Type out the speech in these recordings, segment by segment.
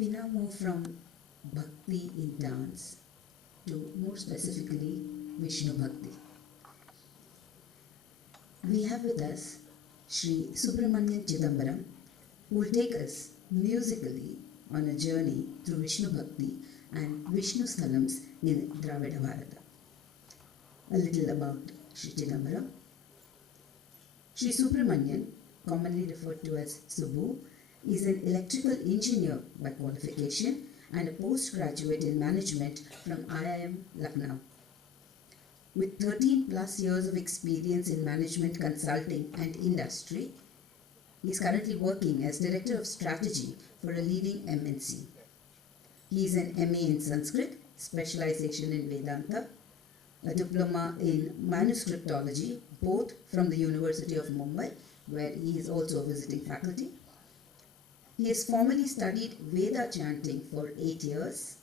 We now move from Bhakti in dance to more specifically Vishnu Bhakti. We have with us Shri Subramaniam Chidambaram, who will take us musically on a journey through Vishnu Bhakti and Vishnu Sthalams in Dravida Bharata. A little about Shri Chidambaram. Shri Subramaniam, commonly referred to as Subbu, is an electrical engineer by qualification and a postgraduate in management from IIM Lucknow. With 13 plus years of experience in management consulting and industry, he is currently working as Director of Strategy for a leading MNC. He is an MA in Sanskrit, specialization in Vedanta, a diploma in manuscriptology, both from the University of Mumbai, where he is also a visiting faculty. He has formally studied Veda chanting for 8 years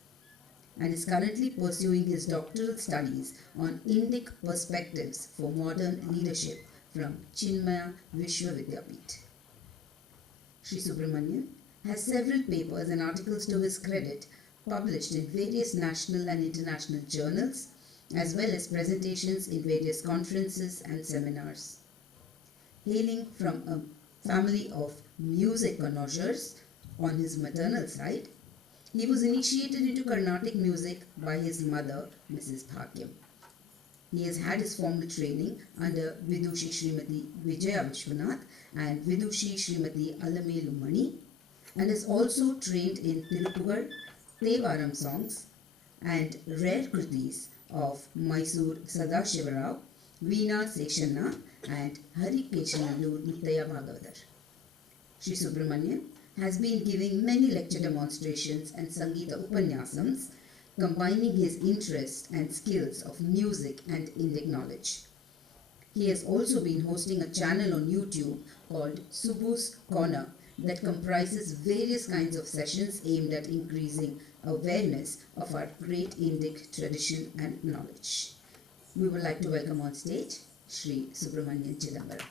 and is currently pursuing his doctoral studies on Indic perspectives for modern leadership from Chinmaya Vishwavidyapith. Shri Subramaniam has several papers and articles to his credit published in various national and international journals, as well as presentations in various conferences and seminars. Hailing from a family of music connoisseurs on his maternal side, he was initiated into Carnatic music by his mother, Mrs. Bhagyam. He has had his formal training under Vidushi Srimati Vijaya Vishwanath and Vidushi Srimati Alamelu Mani, and is also trained in Tirupugar, Tevaram songs and rare kritis of Mysore Sadashivarao, Veena Seshanna and Hari Keshanallur Muttaya Bhagavatar. Shri Subramaniam has been giving many lecture demonstrations and Sangeeta Upanyasams, combining his interest and skills of music and Indic knowledge. He has also been hosting a channel on YouTube called Subbu's Corner that comprises various kinds of sessions aimed at increasing awareness of our great Indic tradition and knowledge. We would like to welcome on stage Shri Subramaniam Chidambaram.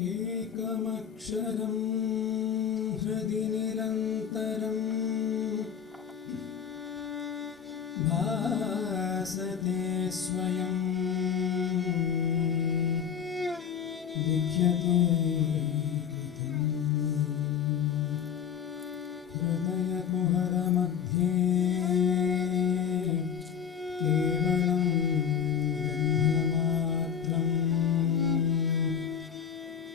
एकमक्षरं हृदि निरन्तरं भासते स्वयं लिख्यते हृदयकुहरमध्ये केवलं ब्रह्ममात्रम्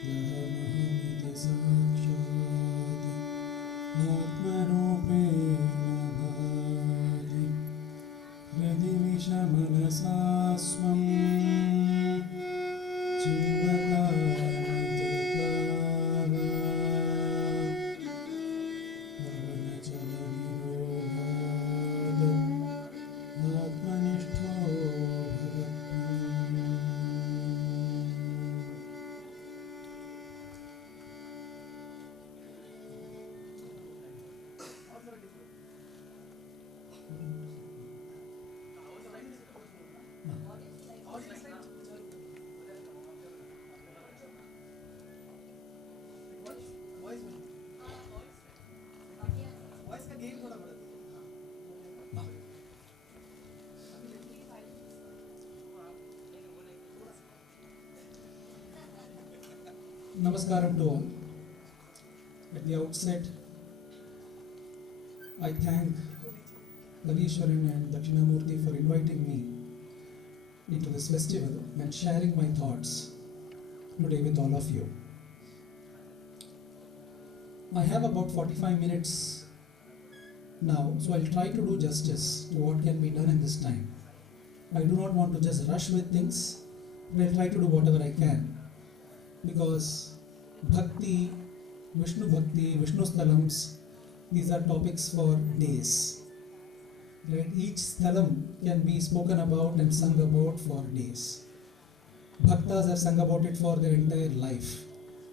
यमहमिति साक्षात् आत्मरूपेण भाति हृदि विषमनसा स्वं चिन्वतां Namaskaram to all. At the outset, I thank Kalishwaran and Dakshinamurti for inviting me into this festival and sharing my thoughts today with all of you. I have about 45 minutes now, so I'll try to do justice to what can be done in this time. I do not want to just rush with things, but I'll try to do whatever I can. Because Bhakti, Vishnu Sthalams, these are topics for days. Right? Each sthalam can be spoken about and sung about for days. Bhaktas have sung about it for their entire life.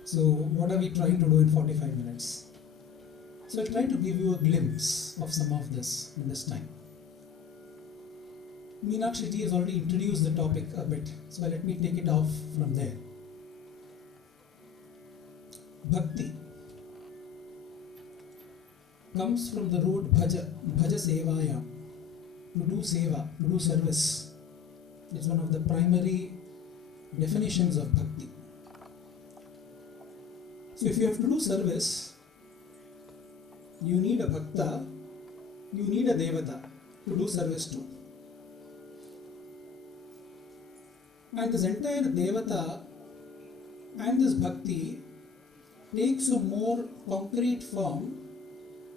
So what are we trying to do in 45 minutes? So I'll try to give you a glimpse of some of this in this time. Meenakshi ji has already introduced the topic a bit, so let me take it off from there. Bhakti comes from the root bhaja sevaya, to do seva, to do service. It's one of the primary definitions of bhakti. So if you have to do service, you need a bhakta, you need a devata to do service to. And this entire devata and this bhakti takes a more concrete form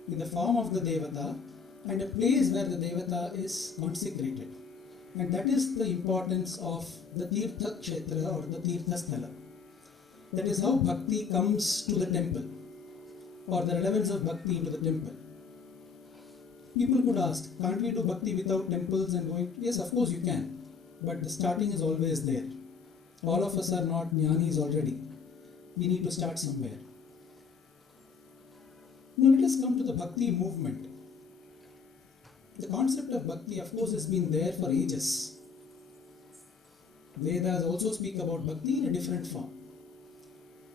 in the form of the devata and a place where the devata is consecrated. And that is the importance of the Tirtha Kshetra or the Tirtha Sthala. That is how bhakti comes to the temple, or the relevance of bhakti into the temple. People could ask, can't we do bhakti without temples and going? Yes, of course you can, but the starting is always there. All of us are not jnanis already. We need to start somewhere. Now let us come to the bhakti movement. The concept of bhakti, of course, has been there for ages. Vedas also speak about bhakti in a different form.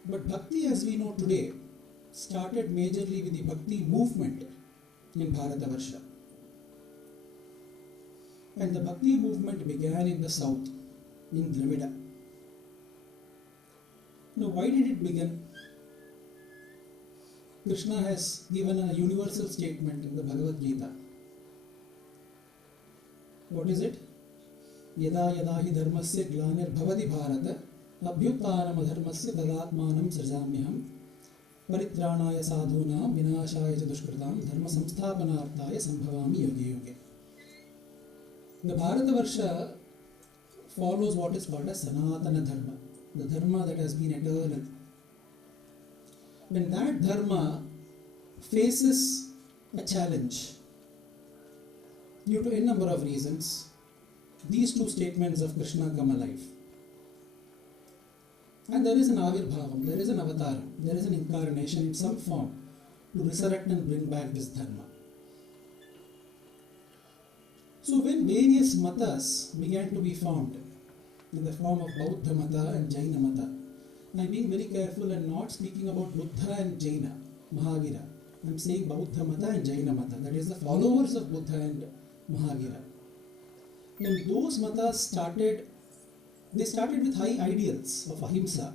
But bhakti, as we know today, started majorly with the bhakti movement in Bharatavarsha. And the bhakti movement began in the south, in Dravida. Now, why did it begin? Krishna has given a universal statement in the Bhagavad Gita. What is it? Yada yada hi dharmasya glanir bhavati bharata abhyuttanam adharmasya tadatmanam srijamyaham paritranaya sadhunam vinashaya cha dushkritam dharma samsthapanarthaya sambhavami yoge yoge. The Bharatavarsha follows what is called as Sanatana Dharma, the Dharma that has been eternal. When that Dharma faces a challenge, due to a number of reasons, these two statements of Krishna come alive. And there is an Avirbhavam, there is an avatar, there is an incarnation in some form to resurrect and bring back this Dharma. So when various matas began to be formed in the form of Bauddha Mata and Jaina Mata, I am being very careful and not speaking about Buddha and Jaina, Mahavira. I am saying Bauddha Mata and Jaina Mata, that is the followers of Buddha and Mahavira. And those matas started with high ideals of ahimsa,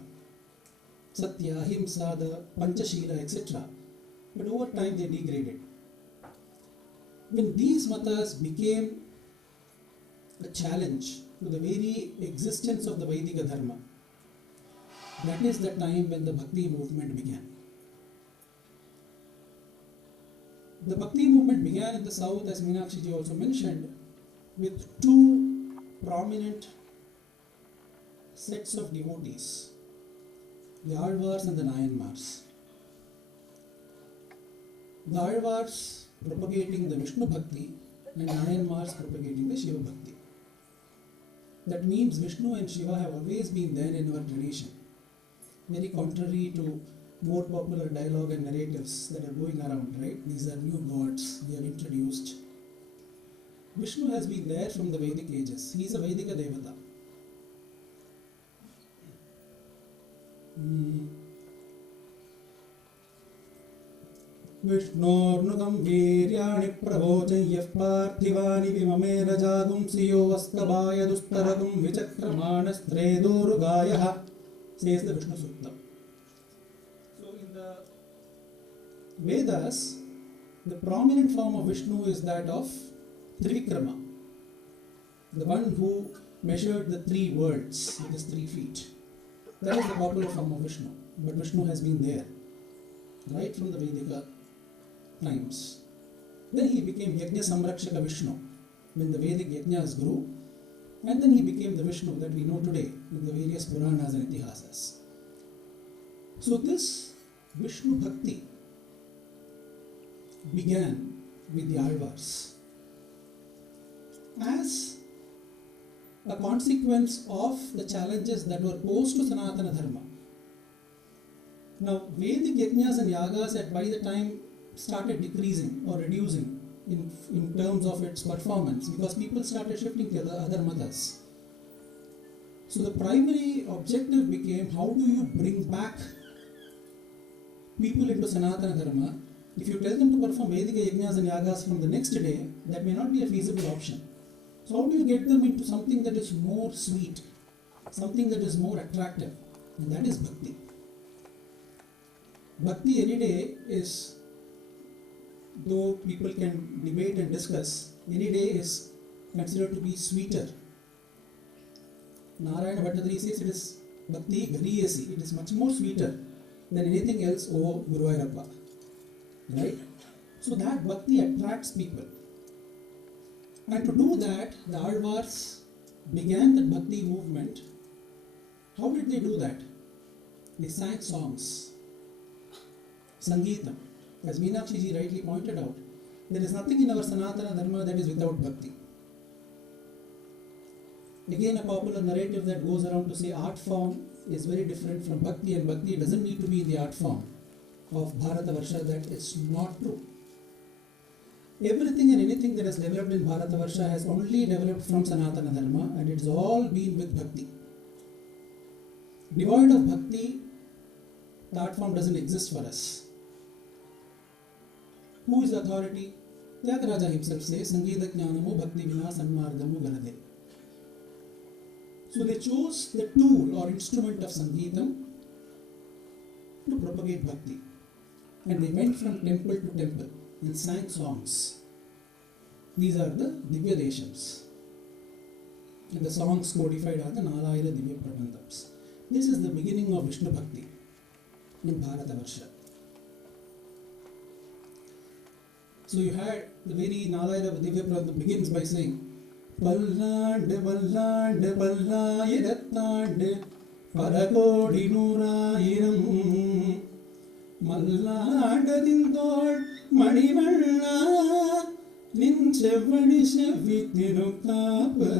satya, ahimsa, the panchashila, etc. But over time they degraded. When these matas became a challenge to the very existence of the Vaidika Dharma, that is the time when the Bhakti movement began. The Bhakti movement began in the south, as Meenakshi ji also mentioned, with two prominent sets of devotees, the Alvars and the Nayanmars. The Alvars propagating the Vishnu Bhakti and Nayanmars propagating the Shiva Bhakti. That means Vishnu and Shiva have always been there in our tradition. Very contrary to more popular dialogue and narratives that are going around, right? These are new gods we have introduced. Vishnu has been there from the Vedic ages. He is a Vedika Devata. Vishnurnukam viryaani pravochayyah parthivaani vimame rajagum siyo vaskabhaya dustarakum vichakramana stredurugayah, says the Vishnu Sukta. the Vedas, the prominent form of Vishnu is that of Trivikrama, the one who measured the 3 worlds with his 3 feet. That is the popular form of Vishnu. But Vishnu has been there right from the Vedika times. Then he became Yajna Samrakshaka Vishnu when the Vedic Yajnas grew, and then he became the Vishnu that we know today in the various Puranas and Itihasas. So this Vishnu Bhakti began with the Alvars as a consequence of the challenges that were posed to Sanatana Dharma. Now, Vedic Yajnas and Yagas at by the time started decreasing or reducing in terms of its performance because people started shifting to the other matas. So the primary objective became, how do you bring back people into Sanatana Dharma? If you tell them to perform Vedic Yajnas and Yagas from the next day, that may not be a feasible option. So how do you get them into something that is more sweet, something that is more attractive? And that is Bhakti. Bhakti any day is, though people can debate and discuss, any day is considered to be sweeter. Narayana Bhattadri says it is Bhakti Gariyasi, it is much more sweeter than anything else, oh Guruvayur. Right? So that Bhakti attracts people. And to do that, the Alvars began the Bhakti movement. How did they do that? They sang songs. Sangeeta. As Meenakshi ji rightly pointed out, there is nothing in our Sanatana Dharma that is without Bhakti. Again, a popular narrative that goes around to say art form is very different from Bhakti, and Bhakti doesn't need to be in the art form of Bharatavarsha. That is not true. Everything and anything that has developed in Bharatavarsha has only developed from Sanatana Dharma, and it's all been with Bhakti. Devoid of Bhakti, the art form doesn't exist for us. Who is the authority? Tyagaraja himself says, Sangeeta Jnanamu Bhakti Vina Sanmargamu Ganade. So they chose the tool or instrument of Sangeetam to propagate Bhakti. And they went from temple to temple and sang songs. These are the Divya Deshams. And the songs codified are the Nalayana Divya Prabandhams. This is the beginning of Vishnu Bhakti in Bharatavarsha. So you had the very Nalayana Divya Prabandham begins by saying, Pallande Pallande Pallayiratande Parakodi Nurayiram Malladadindol Manivalla Nin Chevani Chevi Tirukapa.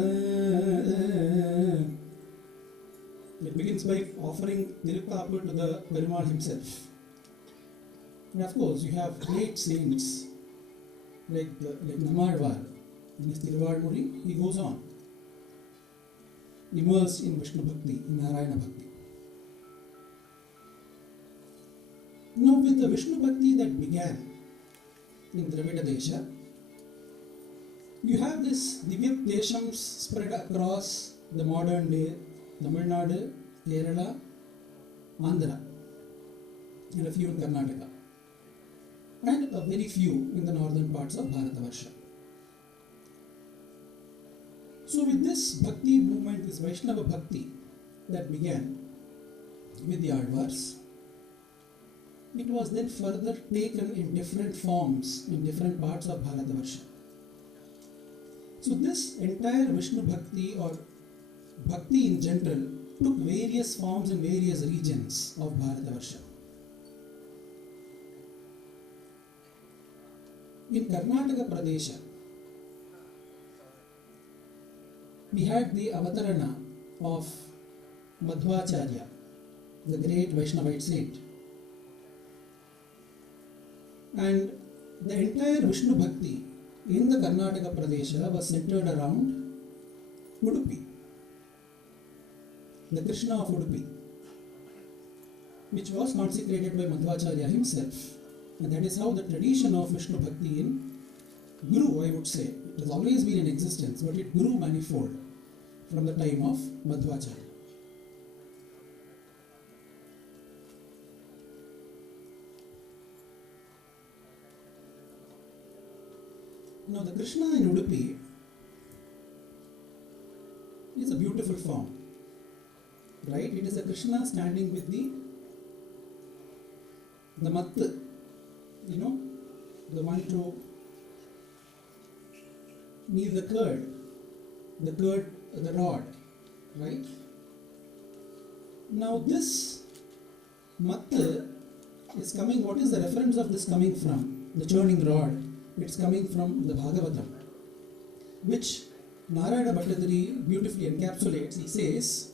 It begins by offering Tirukapa to the Perumal himself. And of course, you have great saints like Nammalvar. In his Tiruvalmuri, he goes on, immersed in Vishnu Bhakti, in Narayana Bhakti. Now, with the Vishnu Bhakti that began in Dravida Desha, you have this Divya Deshams spread across the modern day Tamil Nadu, Kerala, Andhra, and a few in Karnataka, and a very few in the northern parts of Bharatavarsha. So with this Bhakti movement, this Vaishnava Bhakti that began with the Alvars, it was then further taken in different forms in different parts of Bharatavarsha. So this entire Vishnu Bhakti or Bhakti in general took various forms in various regions of Bharatavarsha. In Karnataka Pradesha, we had the avatarana of Madhvacharya, the great Vaishnavite saint. And the entire Vishnu Bhakti in the Karnataka Pradesha was centered around Udupi, the Krishna of Udupi, which was consecrated by Madhvacharya himself. And that is how the tradition of Vishnu Bhakti in grew, I would say. It has always been in existence, but it grew manifold from the time of Madhvacharya. Now the Krishna in Udupi is a beautiful form, right? It is a Krishna standing with the mat, you know, the one to kneel the curd, the rod, right? Now this mat is coming, what is the reference of this coming from? The churning rod. It's coming from the Bhagavatam, which Narayana Bhattadari beautifully encapsulates. He says,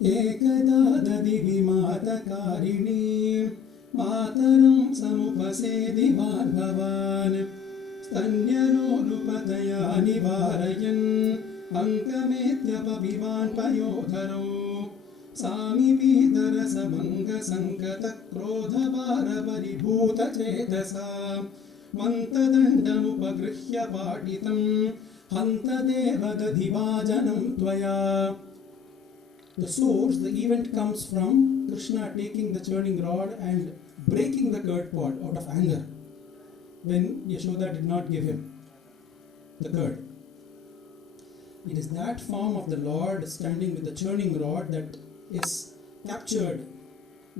Ekada dadi vimata karini mataram samupasedi bhavan stanyano rupataya nivarayan ankametyapa vivan payodharo Sami Vidara Bhanga Sankata Krodha Vara Paribhuta Chetasa Mantadandamupagruhya Paditam Hanta Deva Dadhivajanam Tvaya. The source, the event comes from Krishna taking the churning rod and breaking the curd pot out of anger when Yashoda did not give him the curd. It is that form of the Lord standing with the churning rod that is captured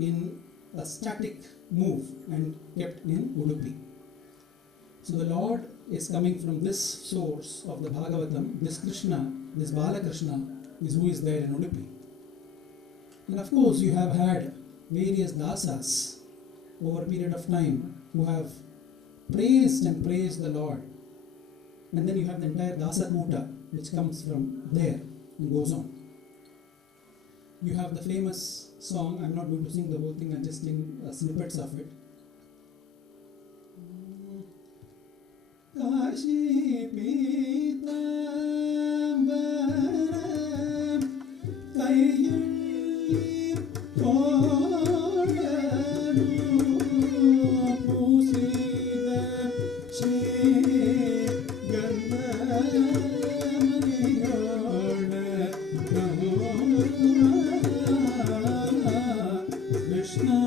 in a static move and kept in Udupi. So the Lord is coming from this source of the Bhagavatam. This Krishna, this Balakrishna is who is there in Udupi. And of course you have had various dasas over a period of time who have praised the Lord. And then you have the entire Dasa Kuta which comes from there and goes on. You have the famous song, I'm not going to sing the whole thing, I'll just sing snippets of it. Kashi Pitambaram Kaiyalli Kodaru Pusida Shri Gandhamariyoda Krishna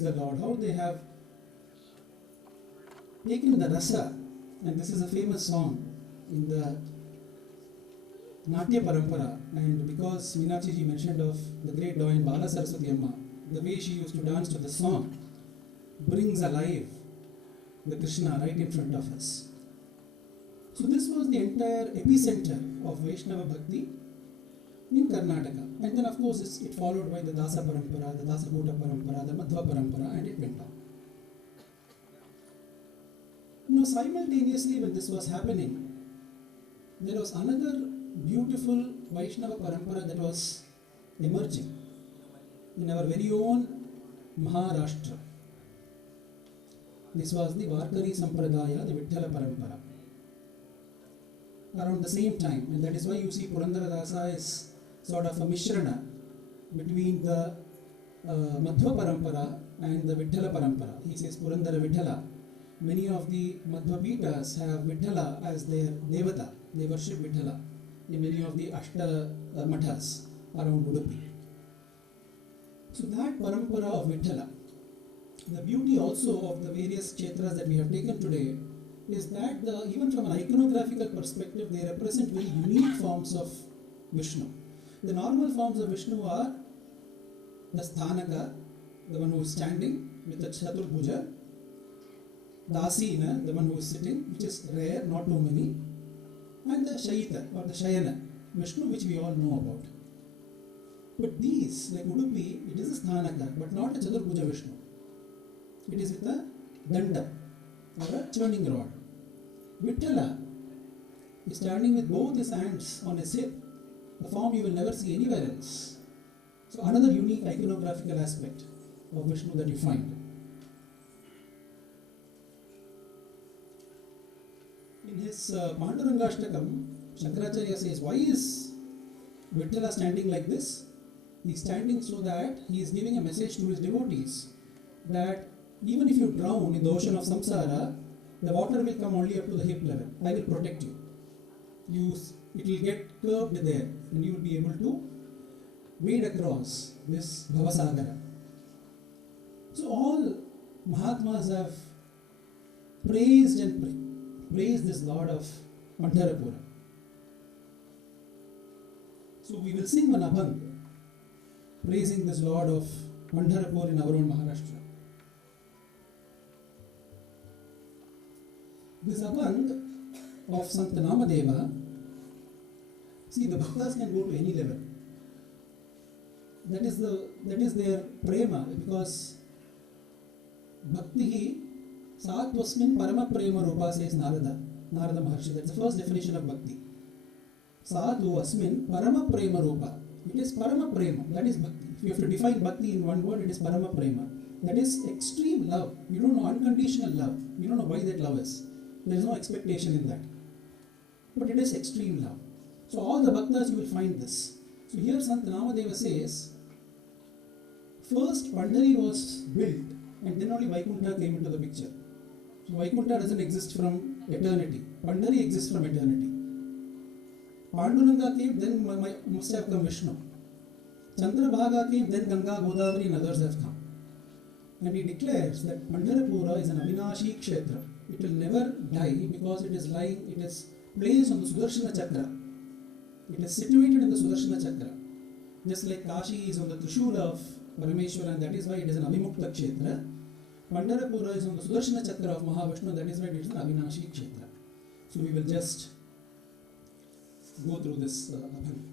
the Lord, how they have taken the rasa, and this is a famous song in the Natya Parampara, and because Meenakshi ji mentioned of the great Doyen Bala Saraswati Amma, the way she used to dance to the song brings alive the Krishna right in front of us. So this was the entire epicenter of Vaishnava Bhakti in Karnataka. And then of course it followed by the Dasa Parampara, the Dasa Kota Parampara, the Madhva Parampara, and it went on. Now simultaneously when this was happening, there was another beautiful Vaishnava Parampara that was emerging in our very own Maharashtra. This was the Varkari Sampradaya, the Vitthala Parampara. Around the same time, and that is why you see Purandaradasa is sort of a mishrana between the Madhva Parampara and the Vitthala Parampara. He says Purandara Vitthala. Many of the Madhva Pitas have Vitthala as their Devata. They worship Vitthala in many of the Ashta Mathas around Udupi. So that Parampara of Vitthala, the beauty also of the various kshetras that we have taken today is that even from an iconographical perspective, they represent very unique forms of Vishnu. The normal forms of Vishnu are the Sthanaka, the one who is standing with the Chaturbuja, Dasina, the one who is sitting, which is rare, not too many, and the Shaita or the Shayana, Vishnu, which we all know about. But these, like Udupi, it is a Sthanaka, but not a Chaturbuja Vishnu. It is with a Danda or a churning rod. Vittala is standing with both his hands on his hip, a form you will never see anywhere else. So another unique iconographical aspect of Vishnu that you find. In his Pandurangashtakam, Shankaracharya says, why is Vittala standing like this? He is standing so that he is giving a message to his devotees that even if you drown in the ocean of samsara, the water will come only up to the hip level. I will protect you. It will get curved there and you will be able to wade across this Bhavasagara. So all Mahatmas have praised this Lord of Pandharapura. So we will sing one abhang praising this Lord of Pandharapur in our own Maharashtra. This abhang of Sant Namadeva, see, the bhaktas can go to any level. That is their prema, because bhakti satvasmin parama prema rupa, says Narada Maharshi. That's the first definition of bhakti. Sadhu asmin parama prema rupa. It is parama prema, that is bhakti. If you have to define bhakti in one word, it is parama prema. That is extreme love. You don't know unconditional love. You don't know why that love is. There is no expectation in that. But it is extreme love. So all the bhaktas you will find this. So here Sant Namadeva says, first Pandhari was built and then only Vaikuntha came into the picture. So Vaikuntha doesn't exist from eternity. Pandhari exists from eternity. Panduranga came, then must have come Vishnu. Chandrabhaga came, then Ganga, Godavari and others have come. And he declares that Pandharapura is an Avinashi Kshetra. It will never die because it is placed on the Sudarshana Chakra. It is situated in the Sudarshana Chakra. Just like Kashi is on the Trishula of Parameshwara, and that is why it is an Avimukta Kshetra. Pandharapura is on the Sudarshana Chakra of Mahavishnu, that is why it is an Avinashi Kshetra. So we will just go through this abhang.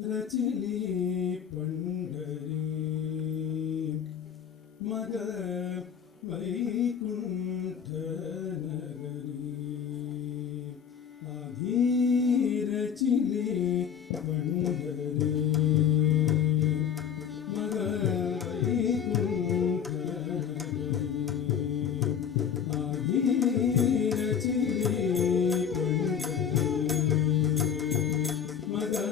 Rachili Pandhari Maga Vaikuntha Nagari Adhi Rachili Pandhari Maga Vaikuntha Nagari Adhi Rachili Pandhari Maga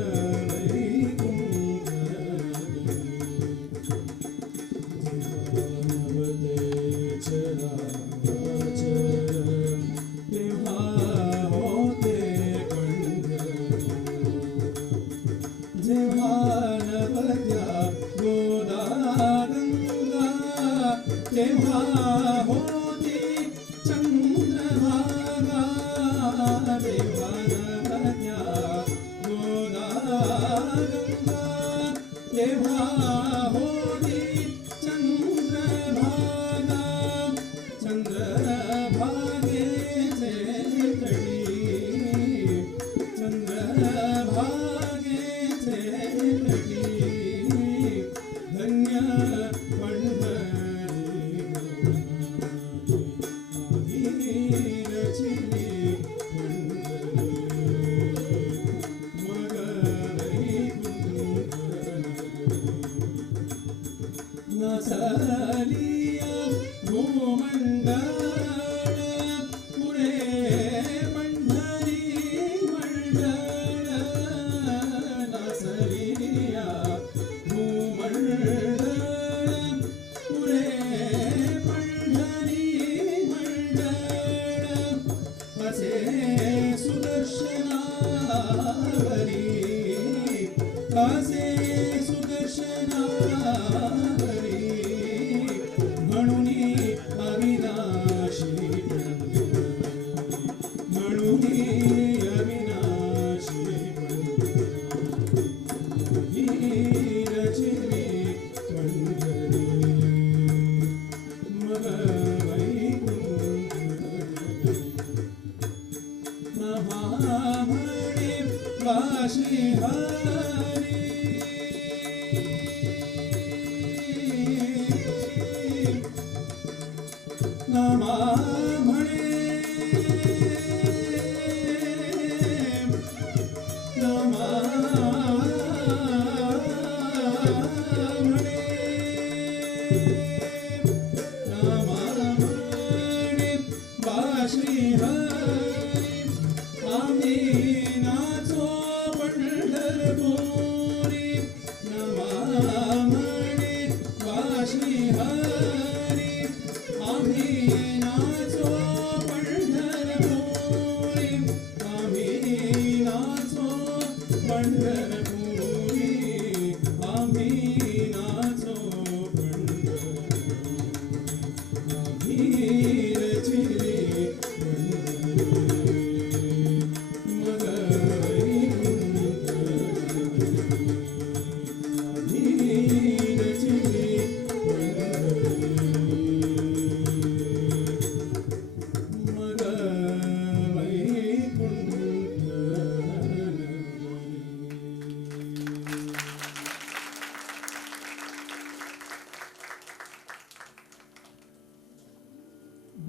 दासे सुदर्शनावरी म्हणुनी अविनाशी म्हणुनी अविनाशी रचने पंढरी मग नमामि वाशी हरी नमामि नमामि वाशी हरी आम्ही नाचो पंढरपुरी नमामि वाशी हरी आम्ही नाचो पंढरपुरी आम्ही नाचो पंढरपुरी आम्ही नाचो Pandharpuri रचिले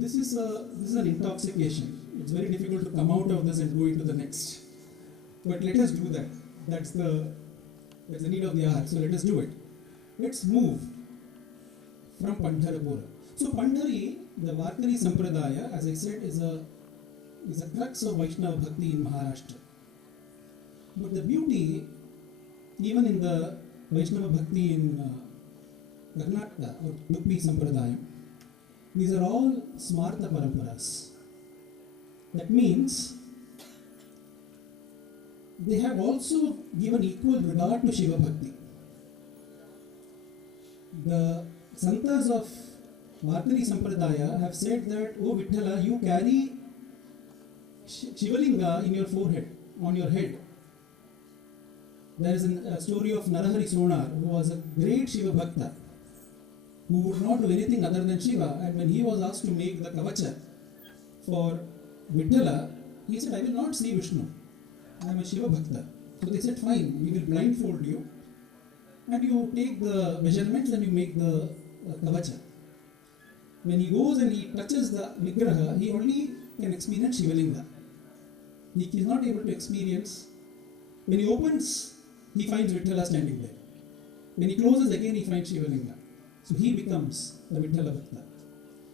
This is an intoxication. It's very difficult to come out of this and go into the next. But let us do that. That's the need of the hour. So let us do it. Let's move from Pandharapura. So Pandhari, the Varkari Sampradaya, as I said, is a crux of Vaishnava Bhakti in Maharashtra. But the beauty, even in the Vaishnava Bhakti in Karnataka or Udupi Sampradaya, these are all Smartha Paramparas. That means they have also given equal regard to Shiva Bhakti. The Santas of Varkari Sampradaya have said that, oh Vithala, you carry Shivalinga in your forehead, on your head. There is a story of Narahari Sonar, who was a great Shiva Bhakta, who would not do anything other than Shiva, and when he was asked to make the kavacha for Vithala, he said, I will not see Vishnu, I am a Shiva Bhakta. So they said, fine, we will blindfold you, and you take the measurements and you make the kavacha. When he goes and he touches the Vigraha, he only can experience Shivalinga. He is not able to experience. When he opens, he finds Vithala standing there. When he closes again, he finds Shivalinga. So he becomes the Vithala Bhakta.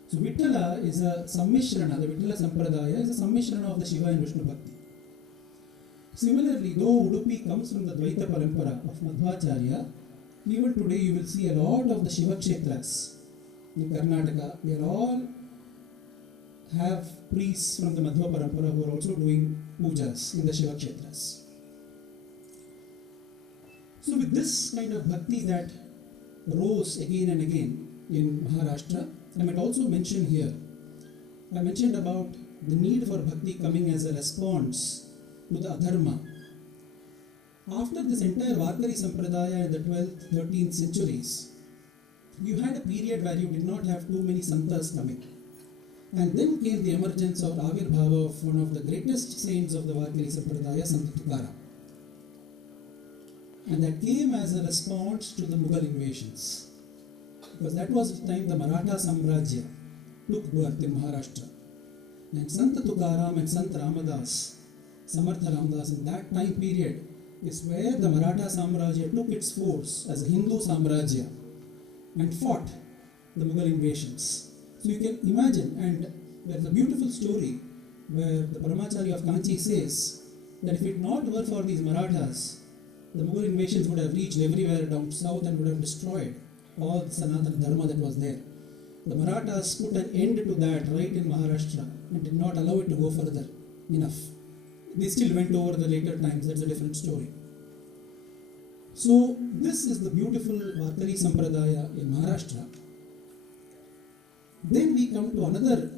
So Vithala is a sammishrana, the Vithala Sampradaya is a sammishrana of the Shiva and Vishnu Bhakti. Similarly, though Udupi comes from the Dvaita Parampara of Madhvacharya, even today you will see a lot of the Shiva Kshetras in Karnataka. They all have priests from the Madhva Parampara who are also doing pujas in the Shiva Kshetras. So with this kind of bhakti that rose again and again in Maharashtra, I might also mention here, I mentioned about the need for bhakti coming as a response to the adharma. After this entire Varkari Sampradaya in the 12th, 13th centuries, you had a period where you did not have too many santas coming. And then came the emergence of Avirbhava of one of the greatest saints of the Varkari Sampradaya, Sant Tukaram. And that came as a response to the Mughal invasions. Because that was the time the Maratha Samrajya took birth in Maharashtra. And Sant Tukaram and Sant Ramadas, Samartha Ramadas, in that time period is where the Maratha Samrajya took its force as a Hindu Samrajya and fought the Mughal invasions. So you can imagine, and there's a beautiful story where the Paramacharya of Kanchi says that if it not were for these Marathas, the Mughal invasions would have reached everywhere down south and would have destroyed all the Sanatana Dharma that was there. The Marathas put an end to that right in Maharashtra and did not allow it to go further enough. They still went over the later times, that's a different story. So this is the beautiful Varkari Sampradaya in Maharashtra. Then we come to another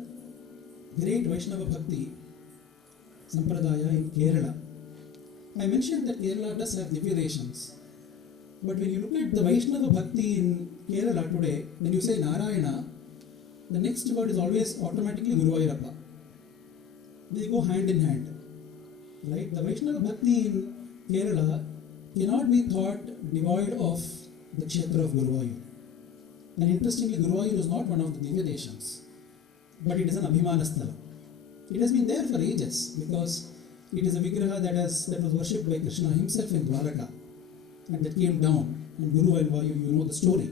great Vaishnava Bhakti Sampradaya in Kerala. I mentioned that Kerala does have Divya deshams. But when you look at the Vaishnava Bhakti in Kerala today, when you say Narayana, the next word is always automatically Guruvayurappa. They go hand in hand. Right? The Vaishnava Bhakti in Kerala cannot be thought devoid of the Kshetra of Guruvayur. And interestingly, Guruvayur is not one of the Divya deshams, but it is an Abhimanasthala. It has been there for ages because it is a Vigraha that was worshipped by Krishna himself in Dwaraka, and that came down, and Guru and Vayu, you know the story.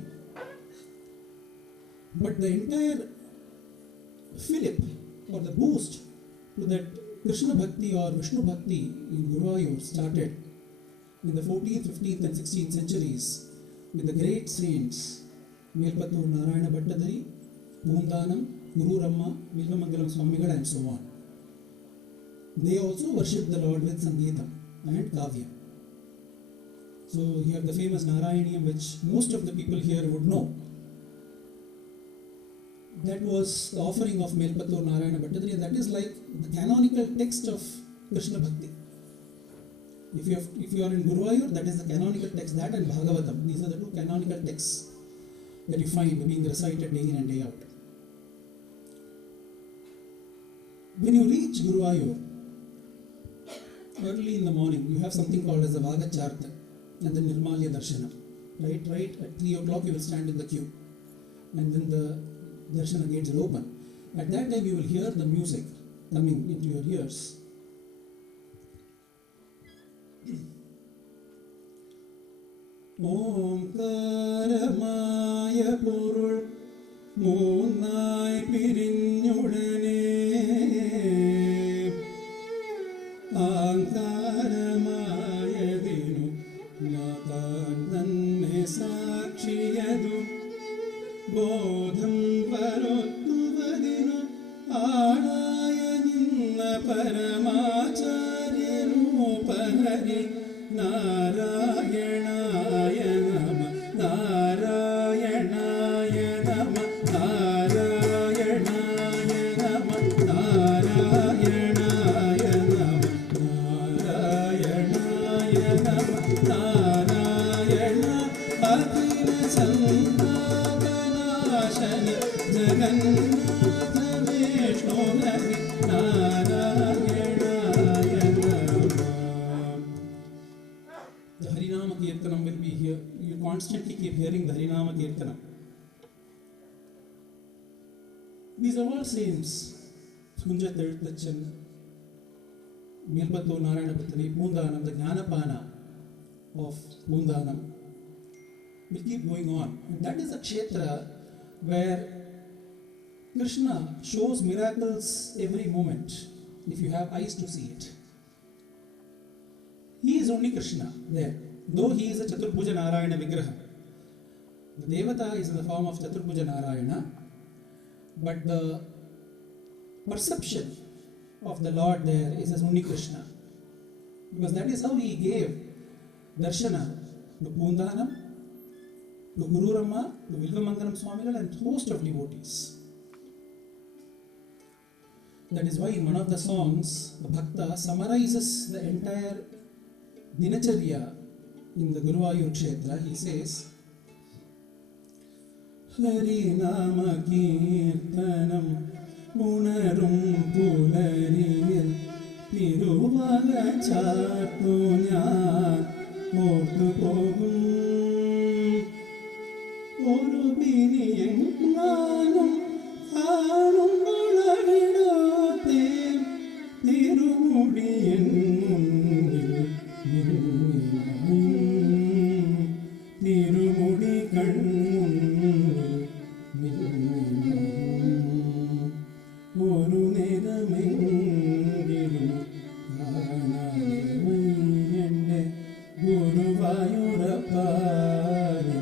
But the entire fillip or the boost to that Krishna Bhakti or Vishnu Bhakti in Guruvayur started in the 14th, 15th and 16th centuries with the great saints Melpattur Narayana Bhattadari, Moondanam, Guru Ramma, Vilvamangalam Swamigal and so on. They also worshipped the Lord with Sangeeta and Kavya. So you have the famous Narayaniam, which most of the people here would know. That was the offering of Melpattur Narayana Bhattadari. That is like the canonical text of Krishna Bhakti. If you are in Guruvayur, that is the canonical text, that and Bhagavatam. These are the two canonical texts that you find being recited day in and day out. When you reach Guruvayur, early in the morning, you have something called as the Vagacharta and the Nirmalya Darshana. Right at 3 o'clock you will stand in the queue, and then the Darshana gates will open. At that time you will hear the music coming into your ears. Omkaramaya Purul Moonai Pirinyudane Ankaramaya Dinu Natandanne Sakshiyadu Bodham Varottu Vadinu Adaya Ninna Paramacharya Rupahari Narayanaya Nama Narayanaya Nama Narayanaya Nama Narayanaya Nama Narayanaya Nama Narayana Akhila Santapanashani Jagannatha Vishnu Hari Narayanaya Nama. The Harinama Kirtanam will be here. You constantly keep hearing the Harinama Kirtanam. These are all saints. Sunja Tirthachan, Melpattur Narayana Bhattadari, Poondanam, the Jnanapana of Poondanam will keep going on. And that is a kshetra where Krishna shows miracles every moment, if you have eyes to see it. He is only Krishna there, though he is a Chaturbhuja Narayana Vigraha. The Devata is in the form of Chaturbhuja Narayana, but the perception of the Lord there is as only Krishna. Because that is how he gave Darshana to Poondanam, to Guru Ramma, to Vilvamangalam Swamigal and host of devotees. That is why in one of the songs, the Bhakta summarizes the entire Dinacharya in the Guruvayur Kshetra. He says, Harinama Kirtanam Unarum Pulariyal Tiruvagachartu Nyan Orthu Pogum Oru Piniyenganum Kanum Pulavidote Tirumudiyen Tirumudi Kannunil Oru Neramengilu Kanayende Guruvayurapari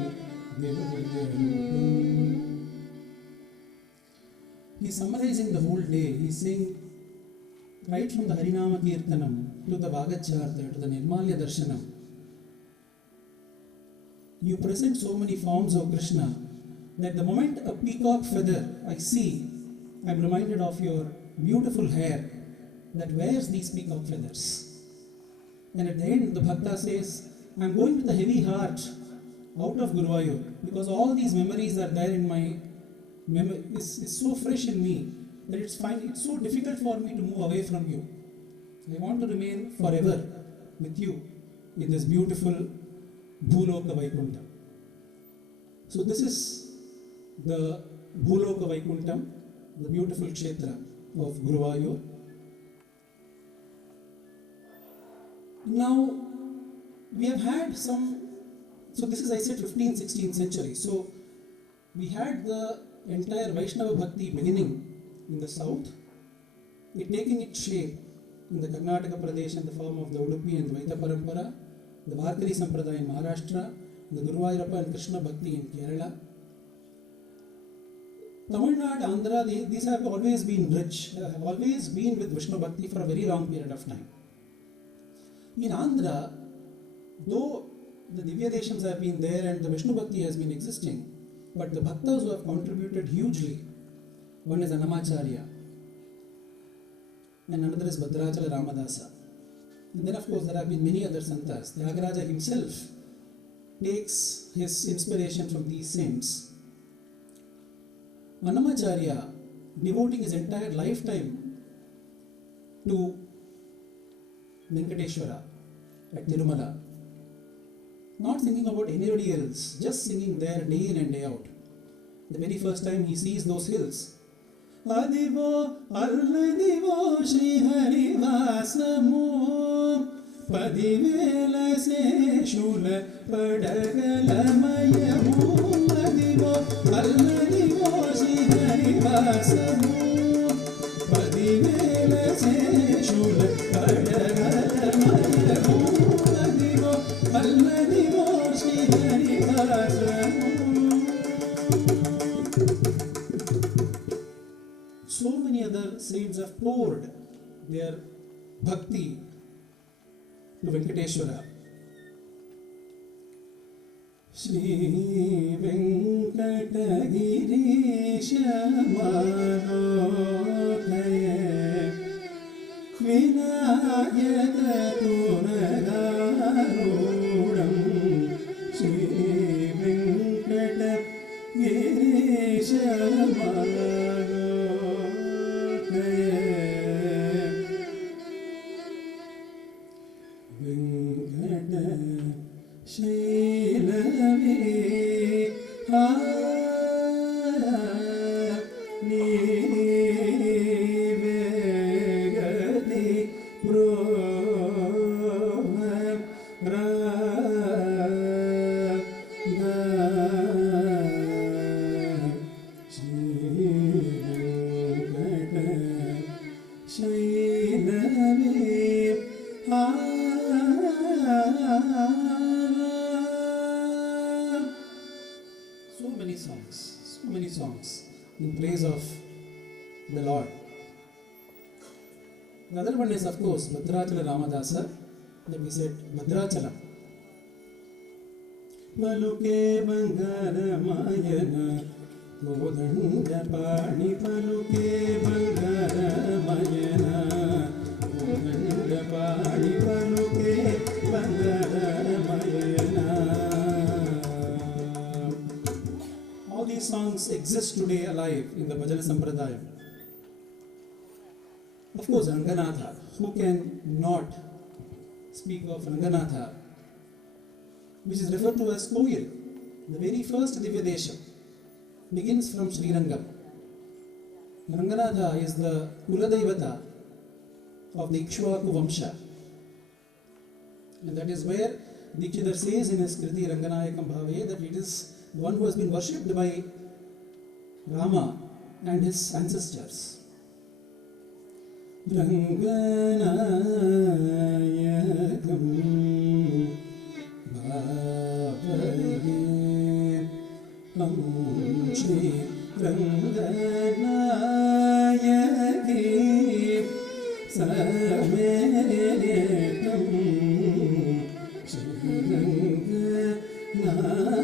He's summarizing the whole day. He's saying right from the Harinama Kirtanam to the Vagacharta to the Nirmalya Darshanam. you present so many forms of Krishna that the moment a peacock feather I see, I'm reminded of your beautiful hair that wears these peacock feathers. And at the end, the Bhakta says, I'm going with a heavy heart out of Guruvayur because all these memories are there in my memory. It's so fresh in me that it's so difficult for me to move away from you. I want to remain forever with you in this beautiful Bhuloka Vaikuntham. So this is the Bhuloka Vaikuntham, the beautiful Kshetra of Guruvayur. Now, we have had so this is, I said, 15th, 16th century. So, we had the entire Vaishnava Bhakti beginning in the south, it taking its shape in the Karnataka Pradesh in the form of the Udupi and Dvaita Parampara, the Varkari Sampradaya in Maharashtra, the Guruvayur and Krishna Bhakti in Kerala. Tamil Nadu, Andhra, these have always been rich, have always been with Vishnu Bhakti for a very long period of time. In Andhra, though the Divya Deshams have been there and the Vishnu Bhakti has been existing, but the Bhaktas who have contributed hugely, one is Annamacharya, and another is Bhadrachala Ramadasa. And then of course there have been many other Santas. Tyagaraja himself takes his inspiration from these saints. Annamacharya, devoting his entire lifetime to Venkateshwara at Tirumala, not thinking about anybody else, just singing there day in and day out. The very first time he sees those hills, Adivo, Alladivo, Shri Hari Vasamo, Padivela se Shula, Padagalamaya, Adivo, Alladivo, Shri Hari Vasamo, Padivela se Shula, Padagalamaya, Adivo, Alladivo, Shri Hari Vasamo. So many other saints have poured their bhakti to Venkateshwara. Shri Venkatagirisha Manokaye Vinayaka Tunagarudam Shri Venkatagirisha Manokaye Venkata Shailavi Nivegati So many songs in praise of the Lord. The other one is, of course, Bhadrachala Ramadasa, that we said Bhadrachala. Paluke Bangara Mayana, Kodanda Pani Paluke Bangara Mayana, Kodanda Pani Paluke Bangara Mayana. All these songs exist today alive in the Bhajana Sampradaya. Of course, Ranganatha. Who can not speak of Ranganatha, which is referred to as Koil? The very first Divya Desham begins from Sri Rangam. Ranganatha is the Kuladevata of the Ikshvaku Vamsha. And that is where Dikshidhar says in his Kriti Ranganayakam Bhave that it is the one who has been worshipped by Rama and his ancestors. Ranganayakam Bhave Shri Ranganayaki Sametam Shri Ranganayaki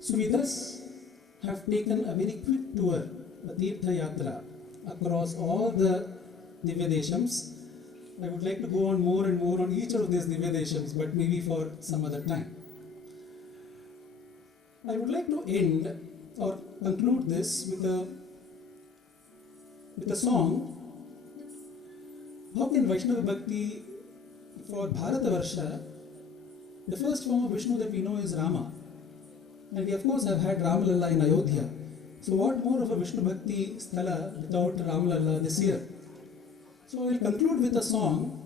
So we thus have taken a very quick tour, a Tirtha Yatra, across all the Divya Deshams. I would like to go on more and more on each of these Divya Deshams, but maybe for some other time. I would like to end or conclude this with a song. How can Vaishnava Bhakti for Bharatavarsha, the first form of Vishnu that we know is Rama. And we of course have had Ramalalla in Ayodhya. So what more of a Vishnu Bhakti sthala without Ramalalla this year? So I will conclude with a song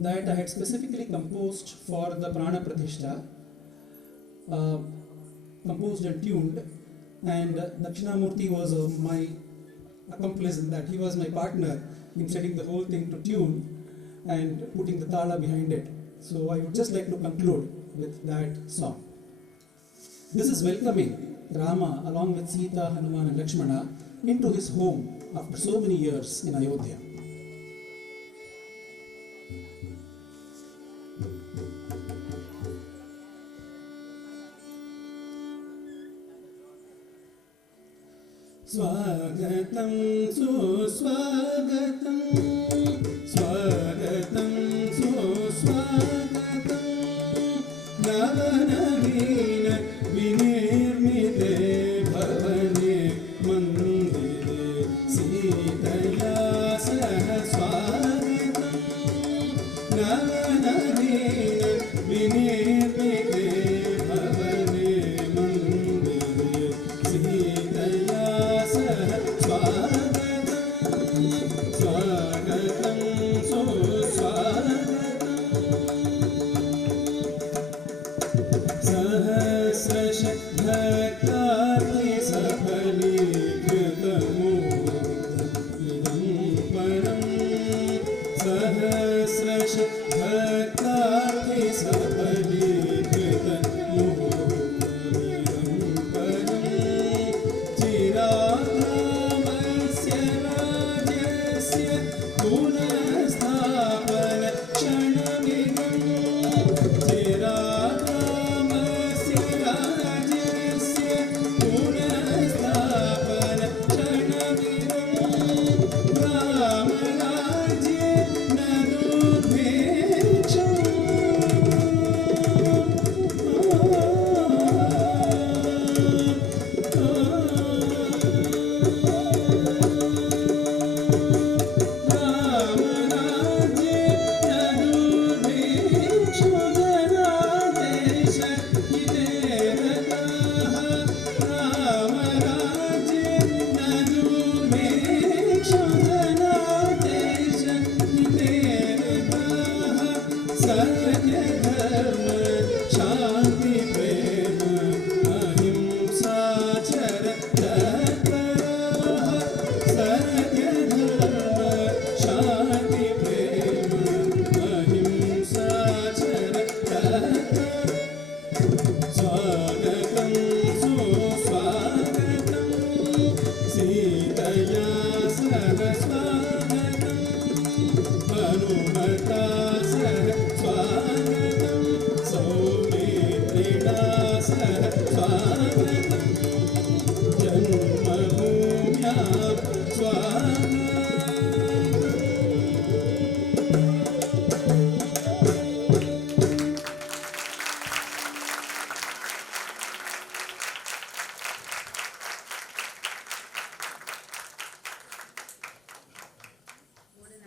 that I had specifically composed for the Prana Pratishtha, composed and tuned, and Dakshinamurti was my accomplice in that. He was my partner in setting the whole thing to tune and putting the tala behind it. So I would just like to conclude with that song. This is welcoming Rama along with Sita, Hanuman and Lakshmana into his home after so many years in Ayodhya. Swagatam suswagatam, swagatam suswagatam, navanavina vinirmite bhavane mandire sitaya saha swagatam, navanavina vinirmite bhavane mandire sitaya swagatam suswagatam, sahasrash bhakti sapalīkritamuhdam param, sahasrash bhakti sapalīkritamuhdam param, chiragramasya rajasya punastapana kshanamidam, chiragramasya rajasya punastapana kshanamidam, ramarajye nadurveksham.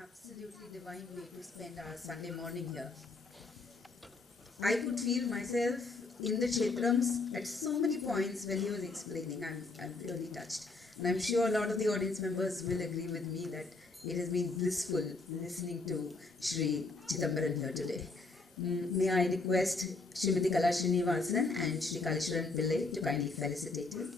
Absolutely divine way to spend our Sunday morning here. I could feel myself in the Kshetrams at so many points when he was explaining. I'm really touched. And I'm sure a lot of the audience members will agree with me that it has been blissful listening to Shri Chidambaram here today. May I request Srimati Kala Srinivasan and Shri Kalishwaran Pillai to kindly felicitate him.